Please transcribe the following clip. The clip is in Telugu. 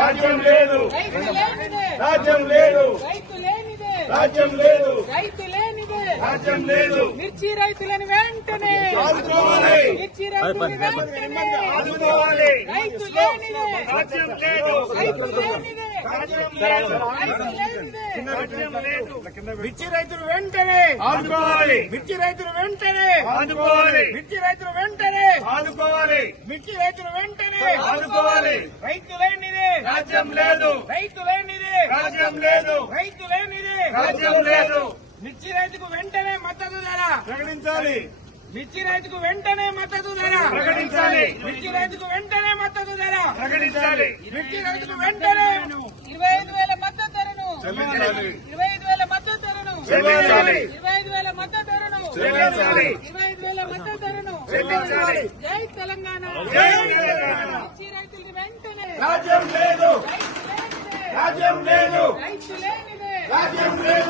రాజ్యం లేదు, రైతు లేనిదే, రాజ్యం లేదు, రైతు లేనిదే, రాజ్యం లేదు, రైతు లేనిదే, రాజ్యం లేదు. మిర్చి రైతులను వెంటనే ఆదుకోవాలి, మిర్చి రైతులను వెంటనే ఆదుకోవాలి. రైతు లేనిదే, రాజ్యం లేదు, రైతు లేనిదే, రాజ్యం లేదు, రైతు లేనిదే, రాజ్యం లేదు. మిర్చి రైతులు వెంటనే ఆదుకోవాలి, మిర్చి రైతులు వెంటనే ఆదుకోవాలి, మిర్చి రైతులు వెంటనే ఆదుకోవాలి, మిర్చి రైతులు వెంటనే ఆదుకోవాలి. రైతు లేనిదే, రాజ్యం లేదు, రైతు లేనిదే, రాజ్యం లేదు, రైతు లేనిదే, రాజ్యం లేదు. మిర్చి రైతుకు వెంటనే మద్దతు ధర, ప్రకటించాలి, మిర్చి రైతుకు వెంటనే మద్దతు ధర, ప్రకటించాలి, మిర్చి రైతుకు వెంటనే మద్దతు ధర, ప్రకటించాలి. మిర్చి రైతుకు వెంటనే 25,000 మద్దతు ధరను, చెల్లించాలి, 25,000 మద్దతు ధరను, చెల్లించాలి, 25,000 మద్దతు ధరను, చెల్లించాలి, 25,000 మద్దతు ధరను. చెల్లించాలి. జై తెలంగాణ, జై తెలంగాణ. మిర్చి రైతులు వెంటనే రాజ్యం లేదు, రైతు లేనిదే, రాజ్యం లేదు, రైతు లేనిదే, రాజ్యం లేదు.